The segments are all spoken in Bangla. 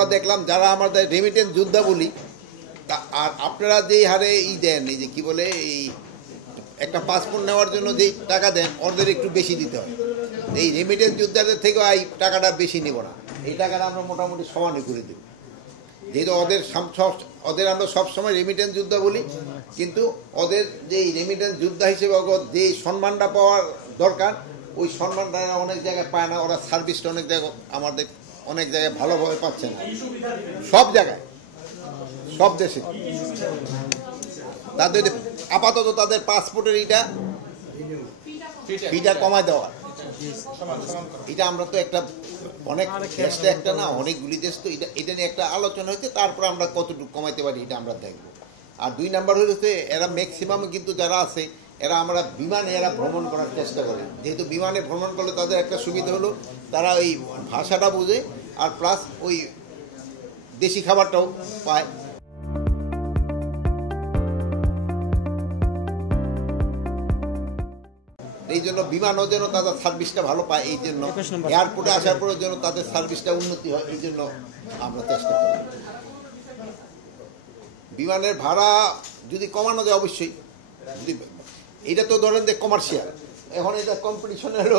আমরা দেখলাম যারা আমাদের রেমিটেন্স যোদ্ধা বলি আর আপনারা যেই হারে দেন এই যে কি বলে এই একটা পাসপোর্ট নেওয়ার জন্য যেই টাকা দেন ওদের একটু বেশি দিতে হয়। এই রেমিটেন্স যোদ্ধাদের থেকেও এই টাকাটা বেশি নিব না, এই টাকাটা আমরা মোটামুটি সমানই করে দেব। যেহেতু ওদের আমরা সবসময় রেমিটেন্স যোদ্ধা বলি, কিন্তু ওদের যে রেমিটেন্স যোদ্ধা হিসেবে যে সম্মানটা পাওয়ার দরকার ওই সম্মানটা অনেক জায়গায় পায় না। ওরা সার্ভিসটা অনেক জায়গায় আমাদের অনেক জায়গায় ভালোভাবে পাচ্ছে না, সব জায়গায় সব দেশে। তাদের আপাতত তাদের পাসপোর্টের ফিটা কমায় দেওয়া, এটা আমরা তো একটা অনেক দেশটা একটা না অনেকগুলি দেশ, তো এটা নিয়ে একটা আলোচনা হয়েছে। তারপর আমরা কতটুকু কমাইতে পারি এটা আমরা দেখব। আর 2 নাম্বার হয়েছে এরা ম্যাক্সিমাম কিন্তু যারা আছে আমরা বিমানে ভ্রমণ করার চেষ্টা করে। যেহেতু বিমানে ভ্রমণ করলে তাদের একটা সুবিধা হলো তারা ওই ভাষাটা বোঝে আর প্লাস ওই দেশি খাবারটাও পায়। এই জন্য বিমানও যেন তাদের সার্ভিসটা ভালো পায়, এই জন্য এয়ারপোর্টে আসার পরেও যেন তাদের সার্ভিসটা উন্নতি হয়, এই জন্য আমরা চেষ্টা করি। বিমানের ভাড়া যদি কমানো যায় অবশ্যই, যদি এটা তো ধরেন যে কমার্শিয়াল, এখন এটা কম্পিটিশনের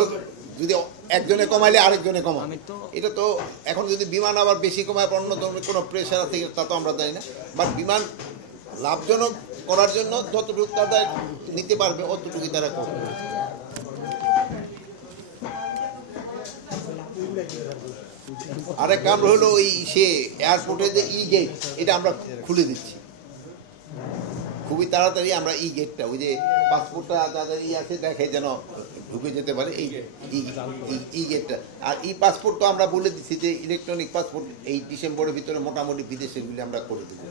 যদি একজনে কমাইলে আরেকজনে কমায়, এটা তো এখন যদি বিমান আবার বেশি কমায় অন্য ধরনের কোনো প্রেশার থেকে তা তো আমরা জানি না। বাট বিমান লাভজনক করার জন্য যতটুকু তারা নিতে পারবে অতটুকুই তারা করবে। আরেক কাম হলো ওই এয়ারপোর্টে যে গেট এটা আমরা খুলে দিচ্ছি খুবই তাড়াতাড়ি। আমরা গেটটা ওই যে পাসপোর্টটা যাদের আছে দেখে যেন ঢুকে যেতে পারে এই গেটটা। আর পাসপোর্ট তো আমরা বলে দিচ্ছি যে ইলেকট্রনিক পাসপোর্ট এই ডিসেম্বরের ভিতরে মোটামুটি বিদেশেগুলি আমরা করে দেবো।